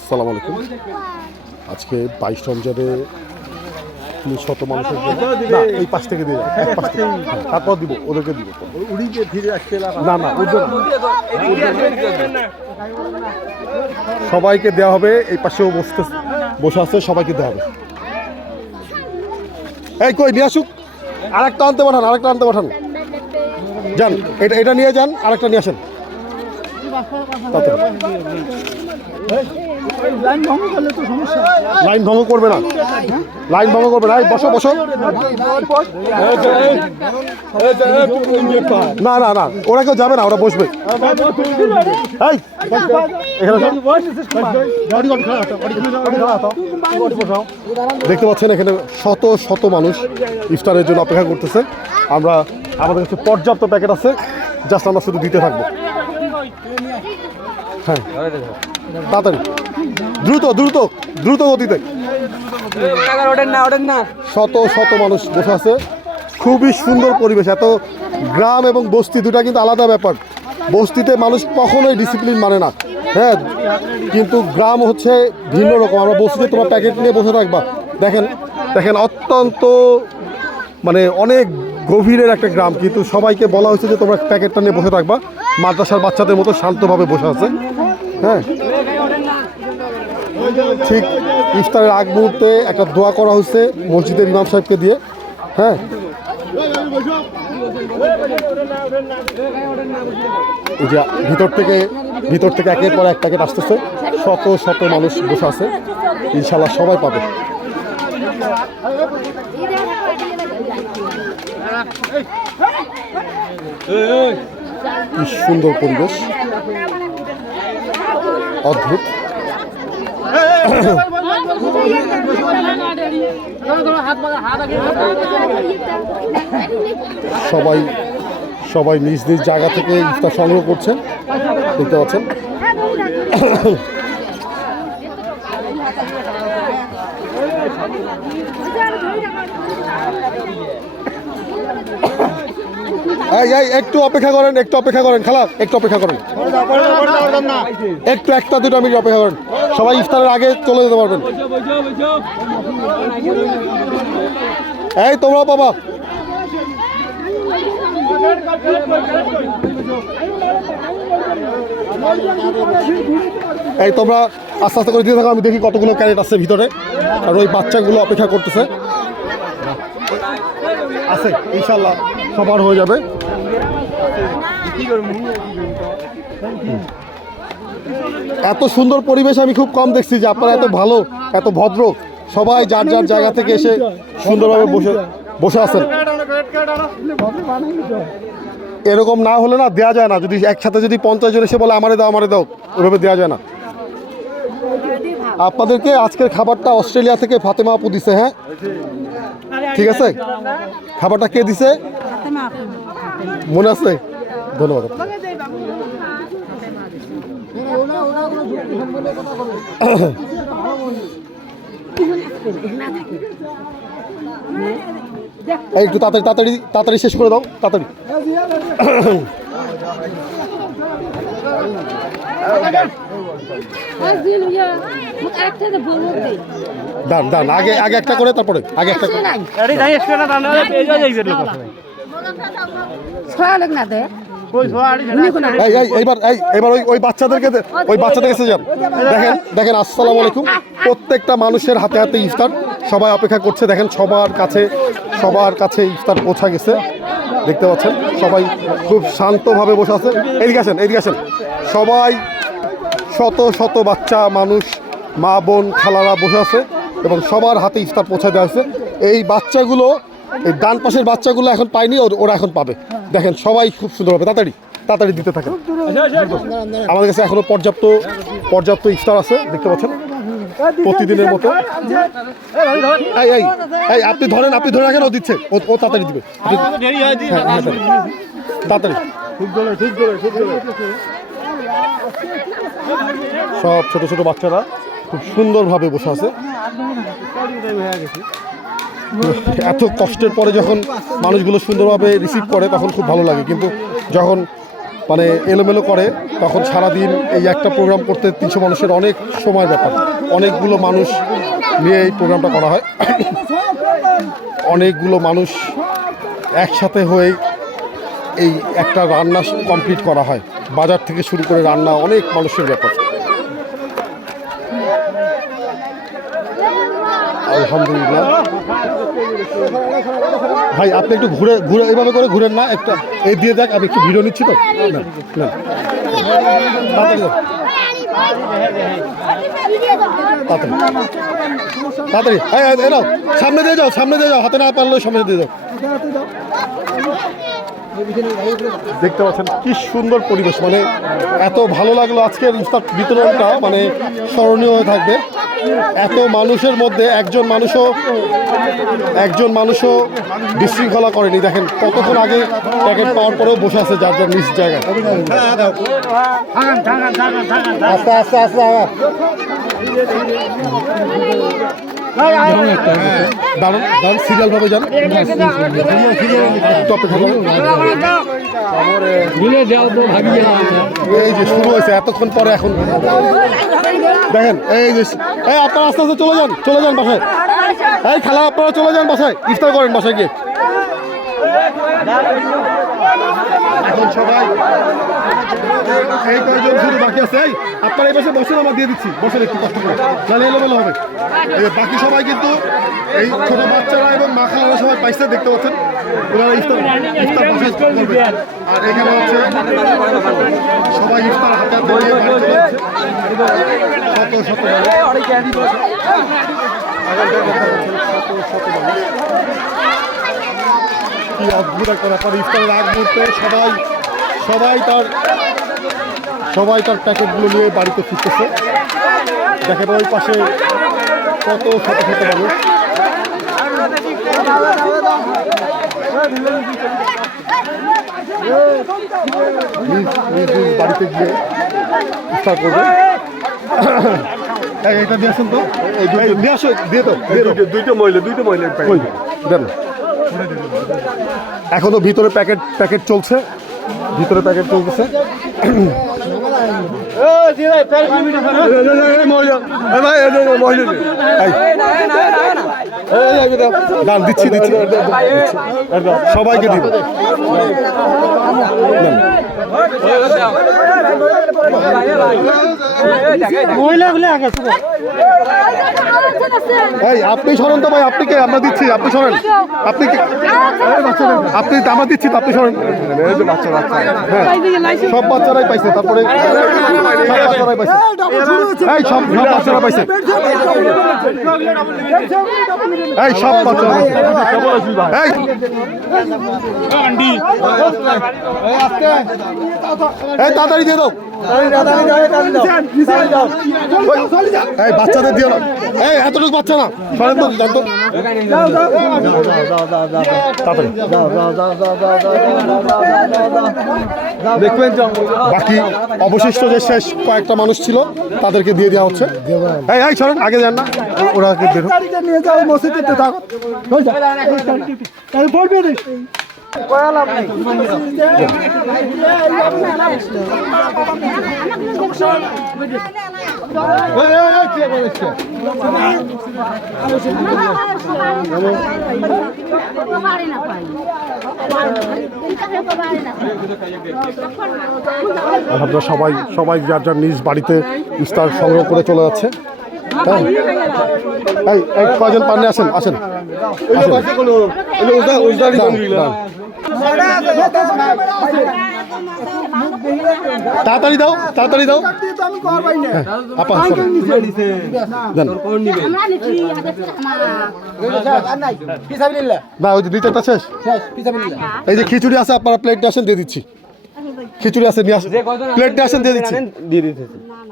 আসসালামু আলাইকুম। আজকে 22 রমজানে শত মানুষের না এই পাশ থেকে দিয়ে তারপর দিব ওদেরকে দিব না না সবাইকে দেওয়া হবে। এই পাশেও বসে আছে, সবাইকে দেওয়া হবে। এই কই নিয়ে আসুক, আরেকটা আনতে পাঠান যান, এটা নিয়ে যান, আরেকটা নিয়ে আসেন। লাইন ভঙ্গ করবে না, বসো না না না, ওরা কেউ যাবে না, ওরা বসবে। দেখতে পাচ্ছেন এখানে শত শত মানুষ ইফতারের জন্য অপেক্ষা করতেছে। আমাদের কাছে পর্যাপ্ত প্যাকেট আছে, জাস্ট আমরা শুধু দিতে থাকবো। হ্যাঁ তাড়াতাড়ি, দ্রুত গতিতে। শত শত মানুষ বসে আছে, খুবই সুন্দর পরিবেশ। এত গ্রাম এবং বস্তি দুটা কিন্তু আলাদা ব্যাপার। বস্তিতে মানুষ কখনোই ডিসিপ্লিন মানে না, হ্যাঁ, কিন্তু গ্রাম হচ্ছে ভিন্ন রকম। আমরা বস্তিতে তোমার প্যাকেট নিয়ে বসে থাকবা, দেখেন অত্যন্ত মানে অনেক গভীরের একটা গ্রাম, কিন্তু সবাইকে বলা হয়েছে যে তোমরা প্যাকেটটা নিয়ে বসে থাকবা। মাদ্রাসার বাচ্চাদের মতো শান্তভাবে বসে আছে। হ্যাঁ, ঠিক ইফতারের আগ মুহূর্তে একটা দোয়া করা হয়েছে মসজিদের ইমাম সাহেবকে দিয়ে। হ্যাঁ, এই যে ভিতর থেকে একের পর এক প্যাকেট আসতেছে। শত শত মানুষ বসে আছে, ইনশাল্লাহ সবাই পাবে। কি সুন্দর পরিবেশ, অদ্ভুত। সবাই নিজ নিজ জায়গা থেকে ইফতার সংগ্রহ করছেন, দেখতে পাচ্ছেন। একটু অপেক্ষা করেন খালা, একটু অপেক্ষা করেন, একটু 1-2 মিনিট অপেক্ষা করেন। সবাই ইফতারের আগে চলে যেতে পারবেন। এই তোমরা বাবা, এই তোমরা আস্তে আস্তে করে দিয়ে থাকো, আমি দেখি কতগুলো ক্যারেট আছে ভিতরে। আর ওই বাচ্চাগুলো অপেক্ষা করতেছে, আছে ইনশাল্লাহ সবার হয়ে যাবে। এত সুন্দর পরিবেশ আমি খুব কম দেখছি যে আপনারা এত ভালো, এত ভদ্র, সবাই যার যার জায়গা থেকে এসে সুন্দরভাবে বসে আছেন। এরকম না হলে না দেওয়া যায় না। যদি একসাথে যদি 50 জন এসে বলে আমারে দাও, ওইভাবে দেওয়া যায় না। আপনাদেরকে আজকের খাবারটা অস্ট্রেলিয়া থেকে ফাতেমা আপু দিছে। হ্যাঁ ঠিক আছে, খাবারটা কে দিছে মনে আছে? ধন্যবাদ। একটু তাড়াতাড়ি শেষ করে দাও, তাড়াতাড়ি। দান আগে একটা করে, তারপরে আগে একটা করে। এইবার ওই বাচ্চাদেরকে কাছে যান, দেখেন। আসসালামু আলাইকুম। প্রত্যেকটা মানুষের হাতে হাতে ইফতার, সবাই অপেক্ষা করছে। দেখেন সবার কাছে ইফতার পৌঁছা গেছে, দেখতে পাচ্ছেন। সবাই খুব শান্তভাবে বসে আছে। এদিকে আসেন। সবাই শত শত বাচ্চা মানুষ, মা বোন খালারা বসে আছে এবং সবার হাতে ইফতার পৌঁছা দেওয়া হয়েছে। এই বাচ্চাগুলো, এই ডান পাশের বাচ্চাগুলো এখন পায়নি, ওরা এখন পাবে। দেখেন সবাই খুব সুন্দরভাবে তাড়াতাড়ি দিতে থাকেন। আমাদের কাছে এখনো পর্যাপ্ত ইফতার আছে, দেখতে পাচ্ছেন, প্রতিদিনের মতো। আপনি ধরেন রাখেন, ও দিচ্ছে, ও তাড়াতাড়ি দিবে। তাড়াতাড়ি সব ছোট ছোট বাচ্চারা খুব সুন্দরভাবে বসে আছে। এত কষ্টের পরে যখন মানুষগুলো সুন্দরভাবে রিসিভ করে তখন খুব ভালো লাগে, কিন্তু যখন মানে এলোমেলো করে তখন সারাদিন এই একটা প্রোগ্রাম করতে 300 মানুষের অনেক সময় ব্যাপার। অনেকগুলো মানুষ নিয়ে এই প্রোগ্রামটা করা হয়, অনেকগুলো মানুষ একসাথে হয়ে এই একটা রান্না কমপ্লিট করা হয়। বাজার থেকে শুরু করে রান্না অনেক মানুষের ব্যাপার। আলহামদুলিল্লাহ। ভাই আপনি একটু ঘুরে ঘুরে এইভাবে করে ঘুরেন না, একটা এই দিয়ে দেখ, আমি একটু ভিডিও নিচ্ছি তো। না তাড়াতাড়ি এরাও সামনে দিয়ে যাও, সামনে দিয়ে যাও, হাতে না পারলেও সামনে দিয়ে যাও। দেখতে পাচ্ছেন কি সুন্দর পরিবেশ, মানে এত ভালো লাগলো আজকের ইফতার বিতরণটা, মানে স্মরণীয় হয়ে থাকবে। এত মানুষের মধ্যে একজন মানুষও বিশৃঙ্খলা করেনি। দেখেন কতক্ষণ আগে প্যাকেট পাওয়ার পরেও বসে আছে যার যার নিজ জায়গায়। আস্তে আস্তে আস্তে দারুণ দারুণ সিরিয়াল ভাবে যান। এই যে শুরু হয়েছে এতক্ষণ পরে, এখন দেখেন এই যে আপনারা আস্তে আস্তে চলে যান বাসায়। এই খেলা আপনারা চলে যান বাসায়, ইফতার করেন বাসায় গিয়ে। এখন সবাই এই কয়েকজন শুধু বাকি আছে। এই আপনারা এই পাশে বসেন, আমার দিয়ে দিচ্ছি, বসেন একটু কষ্ট করে, তাহলে এলোমেলো হবে। বাকি সবাই কিন্তু এই ছোট বাচ্চারা এবং মা খালারা সবাই পাইছে, দেখতে পাচ্ছেন ওনারা ইফতার বাসায় করবে। আর এখানে হচ্ছে সবাই ইফতার হাতে হাতে নিয়ে বাড়ি চলে যাচ্ছে। শত কি অদ্ভুত একটা ব্যাপার। ইফতারের আগ মুহূর্তে সবাই তার প্যাকেটগুলো নিয়ে বাড়িতে ফিরতেছে। দেখেন ওই পাশে কত শত মানুষ। বাড়িতে গিয়ে ইফতার করবে। এইটা দিয়ে আসেন তো, দিয়ে আসো, দিয়ে তো দুইটা মহিলা দেন। এখনো ভিতরে প্যাকেট চলছে, চলতেছে। দিচ্ছি সবাইকে দিব। আপনি সরেন তো ভাই, আপনি কে? আমরা দিচ্ছি, আপনি সরেন। আপনি আমরা দিচ্ছি তো, আপনি সরেন। সব বাচ্চারাই পাইছে, তারপরে সব বাচ্চারা পাইছে, সব বাচ্চারা তাড়াতাড়ি দিয়ে দাও। বাচ্চাদের দিও না, এতটুকু বাচ্চা না, সরেন তো, জানতো। বাকি অবশিষ্ট যে শেষ কয়েকটা মানুষ ছিল তাদেরকে দিয়ে দেওয়া হচ্ছে। এই সরেন, আগে যান না, ওরা নিয়ে যাও মসজিদে। সবাই যার যার নিজ বাড়িতে ইফতার সংগ্রহ করে চলে যাচ্ছে। কয়জন পান্নে আসেন। তাড়াতাড়ি দাও আপা, না ওই যে 2-4টা শেষ। এই যে খিচুড়ি আছে, আপনারা প্লেট আসেন, দিয়ে দিচ্ছি। খিচুড়ি আছে, নিয়ে আসেন, প্লেট আসেন, দিয়ে দিচ্ছি।